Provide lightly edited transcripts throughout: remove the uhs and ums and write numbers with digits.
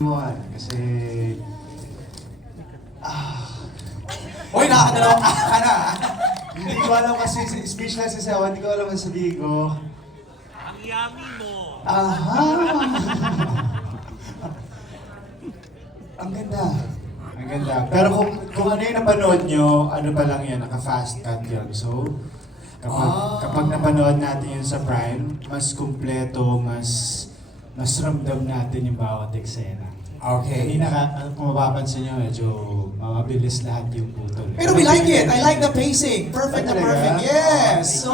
Kasi, Uy, nakakadalawang ka na. hindi ko alam kasi, speechless kasi ako, hindi ko alam ang sabihin ko. Ang yummy mo! Aha! Ang ganda. Ang ganda. Pero kung ano yung napanood nyo, ano pa lang yan, naka-fast cut yun. So, kapag napanood natin yun sa Prime, mas kumpleto, mas ramdam natin yung bawat eksena. Okay. Kung mapapansin nyo, medyo mabilis lahat yung putol. Pero we like it. I like the pacing. Perfect na Talaga? perfect. Yes! So,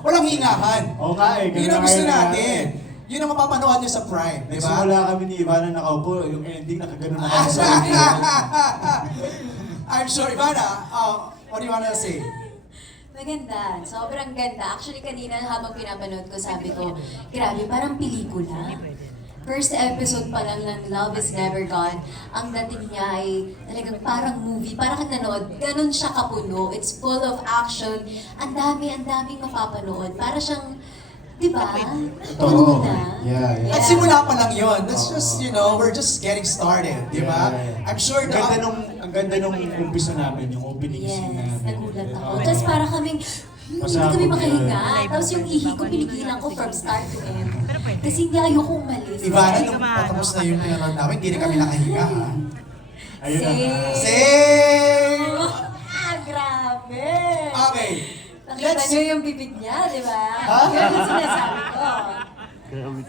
walang hingahan. Oo nga eh. Yun ang gusto natin. Yun ang mapapanood nyo sa Prime, di ba? Nagsimula kami ni Ivana nakaupo, yung ending nakaganon na kami sa I'm sure, Ivana, what do you wanna say? Maganda. Sobrang ganda. Actually, kanina habang pinapanood ko, sabi ko, grabe, parang pelikula. First episode pa lang ng Love is Never Gone, ang dating niya ay talagang parang movie, parang kang nanood. Ganon siya kapuno. It's full of action. Ang daming mapapanood. Para siyang, di ba? Puno na. Yeah. At simula pa lang yun. That's just, we're just getting started, di ba? Yeah. I'm sure Ang ganda nung umpisa namin, yung opening scene Yes, namin. nagulat ako. Tapos para kaming, hindi kami makahinga. Tapos yung ihi ko, pinigilan ko from start to end. Kasi hindi ayoko umalis. Ivana, nung patapos na yung pinanood namin, hindi na kami nakahinga, ha? Ayun na nga. Same! Grabe! Okay. Nakita niyo yung bibig niya, di ba? Ha? Yun ang sinasabi ko.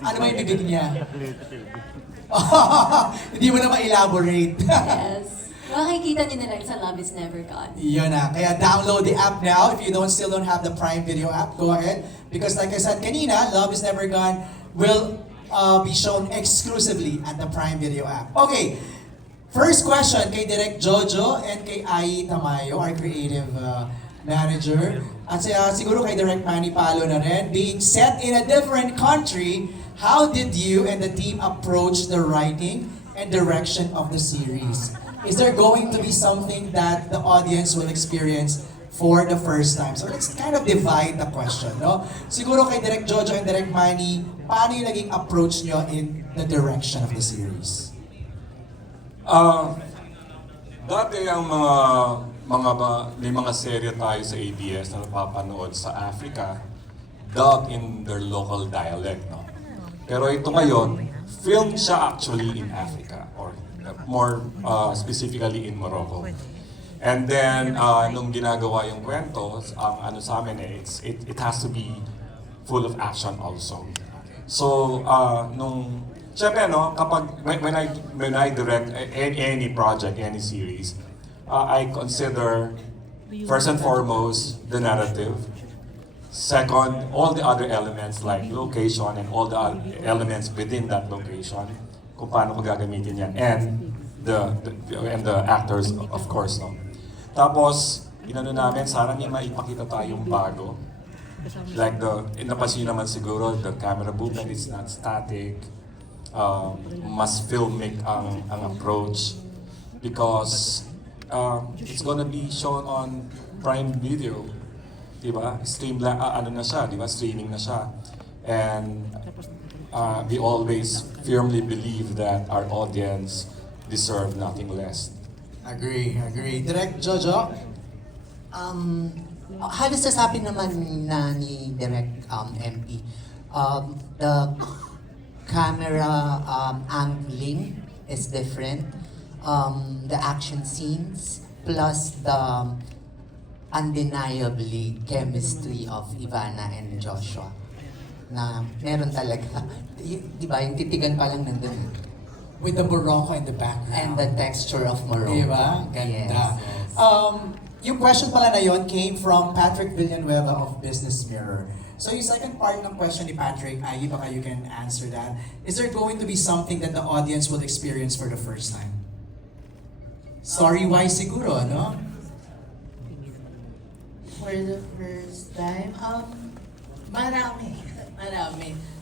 Ano ba yung bibig niya? Hindi mo na ma-elaborate. Yes. Makikita niyo na lang sa Love is Never Gone. Yun na. Kaya download the app now. If you still don't have the Prime Video app, go ahead. Because like I said kanina, Love is Never Gone will be shown exclusively at the Prime Video app. Okay. First question kay Direk Jojo and kay Ai Tamayo, our creative manager. At siguro kay Direk Manny Palo na rin. Being set in a different country, how did you and the team approach the writing and direction of the series? Is there going to be something that the audience will experience for the first time? So let's kind of divide the question, no? Siguro kay Direk Jojo and Direk Manny, paano yung naging approach nyo in the direction of the series? Dati ang may mga serye tayo sa ABS na napapanood sa Africa, dubbed in their local dialect, no? Pero ito ngayon, filmed siya actually in Africa, or more specifically in Morocco. And then, nung ginagawa yung kwento, ang ano sa amin it has to be full of action also. So, syempre, when I direct any project, any series, I consider first and foremost the narrative. Second, all the other elements like location and all the elements within that location, kung paano ko gagamitin yan, and the actors, of course, no. Tapos, namin, sana may maipakita tayong bago. Like napansin naman siguro, the camera movement is not static. Mas filmic ang approach because it's gonna be shown on Prime Video, diba? Streaming na siya, and we always firmly believe that our audience deserve nothing less. Agree. Direk Jojo? Halos sasabi naman na ni Direk MP, the camera angling is different. The action scenes plus the undeniably chemistry of Ivana and Joshua na meron talaga. Di ba? Yung titigan pa lang nandun. With the Morocco in the background. And the texture of Morocco. Diba? Ganda. Yes. Yung question pala na yon came from Patrick Villanueva of Business Mirror. So yung second part ng question ni Patrick, baka you can answer that. Is there going to be something that the audience will experience for the first time? Story-wise siguro, no? For the first time, marami.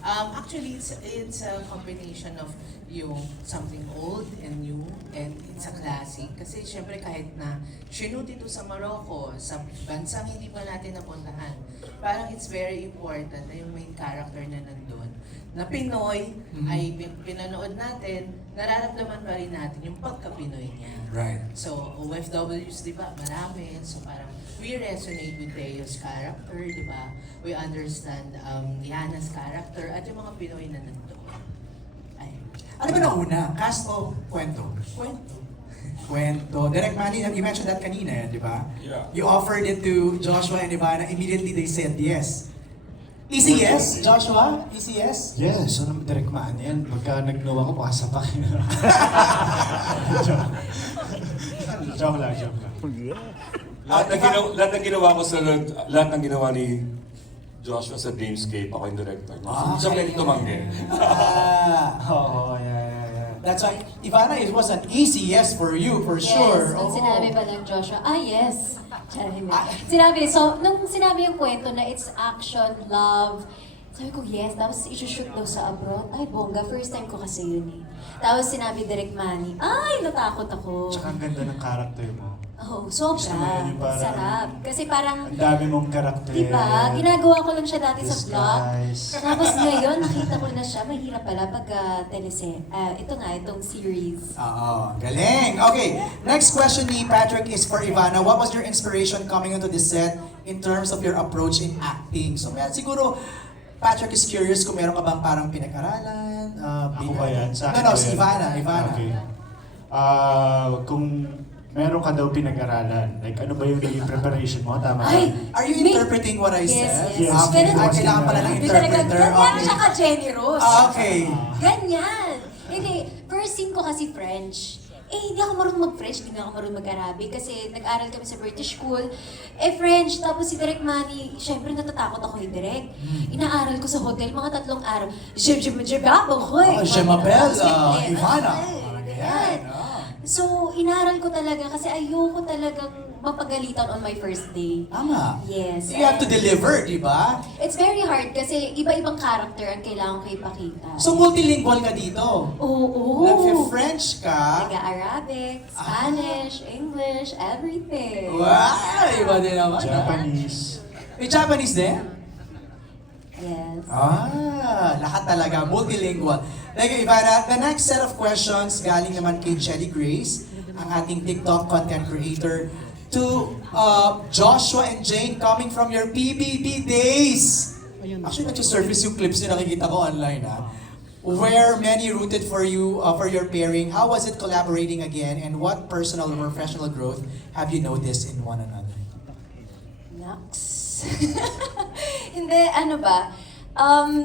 Actually, it's a combination of yung something old and new, and it's a classic. Kasi syempre kahit na shoot ito sa Morocco, sa bansang hindi pa natin napuntahan, parang it's very important na yung main character na nandun, na Pinoy ay pinanood natin, nararamdaman pa rin natin yung pagka-Pinoy niya. Right. So, OFWs, di ba, marami. So, parang we resonate with Teo's character, di ba? We understand Liana's character at yung mga Pinoy na nandun. Ay, Ano ba nauna? Cast o kwento? kwento. Kwento. Direct Manny, you mentioned that kanina, di ba? Yeah. You offered it to Joshua and Ivana. Immediately they said yes. Easy yes, Joshua? Easy yes? Yes, ano mo direct man yan? Pagka nagnawa ko, pasapakin na. Joke lang, joke lang. Lahat ng ginawa ko sa lahat ng ginawa ni Joshua sa Dreamscape, ako yung director. Siya pwede tumanggi. Oo, yeah. That's why, Ivana, it was an easy yes for you, for sure. Yes, nung Oo. sinabi pa lang Joshua, yes. Sinabi, so, nung sinabi yung kwento na it's action, love, sabi ko yes, tapos isushoot daw sa abroad. Ay, bongga, first time ko kasi yun eh. Tapos sinabi Direk Manny, ay, natakot ako. Tsaka ang ganda ng character mo. Oh, Gusto mo sobra. yun yung parang- Sarap. Kasi parang, Ang dami mong karakter. diba, ginagawa ko lang siya dati sa vlog. Disguise. Tapos ngayon, nakita ko na siya, mahirap pala pag ito nga, itong series. Oo, galing. Okay, next question ni Patrick is for Ivana. What was your inspiration coming onto this set in terms of your approach in acting? So, siguro, Patrick is curious kung meron ka bang parang pinag-aralan? Ako ba yan? Sa No, akin ba si yan? Ivana. Okay. Kung meron ka daw pinag-aralan, like ano ba yung naging preparation mo? Tama Ay, ba? Are you May- interpreting what I Yes, said? yes. Okay, Ganun. kailangan pala ng Hindi talaga, interpreter. ganyan Okay. siya ka Jenny Rose. Okay. Ganyan. Hindi, first scene ko kasi French. Hindi ako marunong mag-French, hindi nga ako marunong mag-Arabic kasi nag-aral kami sa British school. French, tapos si Direk Manny, syempre natatakot ako kay Direk. Inaaral ko sa hotel, mga 3 araw. Je m'appelle, Ivana. Ganyan. Ganyan. So, inaral ko talaga kasi ayoko talagang mapagalitan on my first day. Tama. Yes. You have to deliver, di ba? It's very hard kasi iba-ibang character ang kailangan ko ipakita. So, multilingual ka dito. Oo. Nag-French ka. Taga-Arabic, Spanish, English, everything. Wow! Iba din naman. Japanese. May Japanese din? Yes. Lahat talaga, multilingual. Thank you, Ivana. The next set of questions galing naman kay Shelly Grace, ang ating TikTok content creator, to Joshua and Jane coming from your PBB days. Actually, nag-surface yung clips na nakikita ko online, ha? Where many rooted for you, for your pairing. How was it collaborating again? And what personal or professional growth have you noticed in one another? Naks. Hindi, ano ba?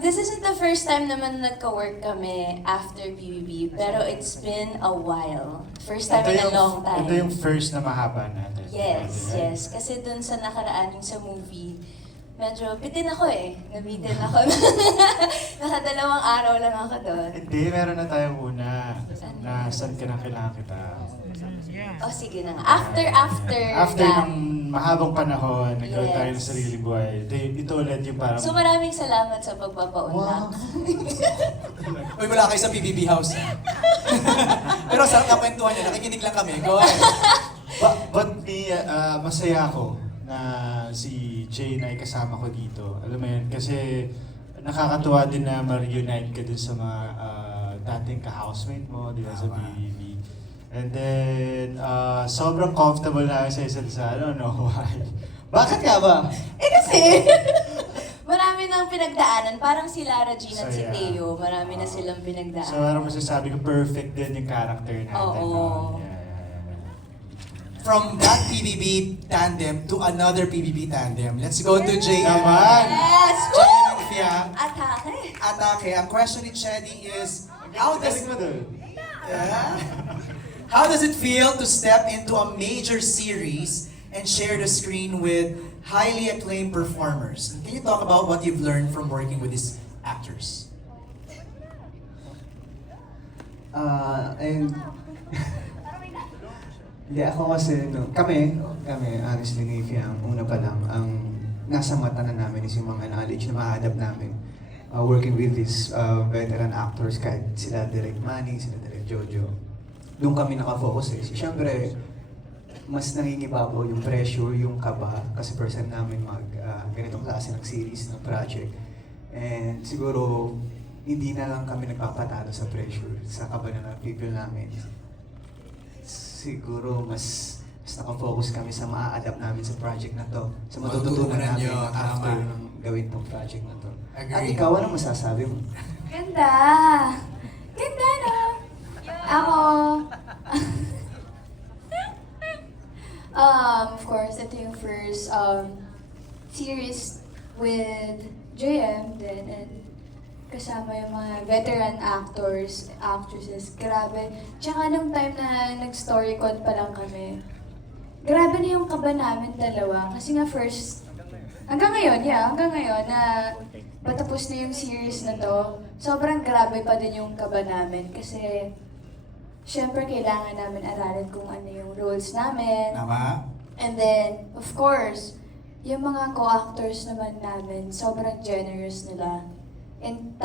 This isn't the first time naman nagka-work kami after PBB, pero it's been a while. First time in a long time. Ito yung first na mahaba natin. Yes, yes. Kasi dun sa nakaraan yung sa movie, medyo bitin ako eh. Nabitin ako. Nakadalawang araw lang ako doon. Hindi, meron na tayong una. Na saan ka na kailangan kita. Oh, sige na. After After that. ng mahabang panahon, nagkaroon tayo ng Yes. sariling buhay. Ito ulit yung parang... So maraming salamat sa pagpapaunlak. Uy, wala kayo sa PBB house. Pero sarap na kwentuhan niya. Nakikinig lang kami. Go ahead. But me, masaya ako na si Jane ay kasama ko dito. Alam mo yun, kasi nakakatuwa din na ma-reunite ka dun sa mga dating ka-housemate mo, di ba, sa BBB. And then, sobrang comfortable na sa isa't isa. I don't know why. Bakit nga ba? Kasi, marami nang pinagdaanan. Parang si Lara Jean at si So, yeah. Teo. Marami na silang pinagdaanan. So, parang masasabi ko, perfect din yung character natin. Oo. Yeah. From that PBB tandem to another PBB tandem. Let's go to Jay. Naman! Yes! Jay Woo! and Fiang. Atake! Atake. Ang question ni Chedi is, how does Galing mo dun. how does it feel to step into a major series and share the screen with highly acclaimed performers? Can you talk about what you've learned from working with these actors? And hindi ako kasi, kami, honestly, ni Fiang, una pa lang, ang nasa mata na namin is yung mga knowledge na ma-adapt namin. Working with these veteran actors, kahit sila Direk Manny, sila Direk Jojo. Doon kami nakafocus eh. Siyempre, mas nangingibabaw yung pressure, yung kaba, kasi first time namin ganitong klase ng series, ng project. And siguro, hindi na lang kami nagpapatalo sa pressure, sa kaba na people namin. Siguro mas nakafocus kami sa maa-adapt namin sa project na to, sa matututunan Matututunan namin nyo, after tama. ng gawin tong project na to. Agree. At ikaw, ano masasabi mo? Ganda! Ganda, no? Ako... of course, ito yung first series with JM din and kasama yung mga veteran actors, actresses. Grabe. Tsaka nung time na nag-storycon pa lang kami, grabe na yung kaba namin dalawa. Kasi nga first, hanggang ngayon na patapos na yung series na to, sobrang grabe pa din yung kaba namin. Kasi, syempre kailangan namin aralin kung ano yung roles namin. Tama? And then, of course, yung mga co-actors naman namin, sobrang generous nila. And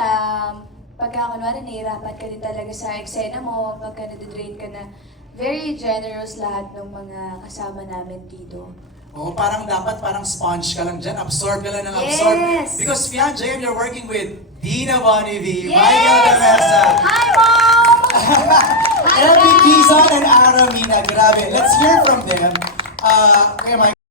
pagka kunwari nahihirapan ka din talaga sa eksena mo, pagka nadidrain ka na, very generous lahat ng mga kasama namin dito. Oo, parang dapat parang sponge ka lang dyan. Absorb ka lang ng absorb. Yes! Because Fian JM, you're working with Dina Bonnevie, Yes! Michael Damesa, Hi, Mom! Hi, Elby guys! Quizon, and Aramina. Grabe. Let's hear from them. Kuya Mike.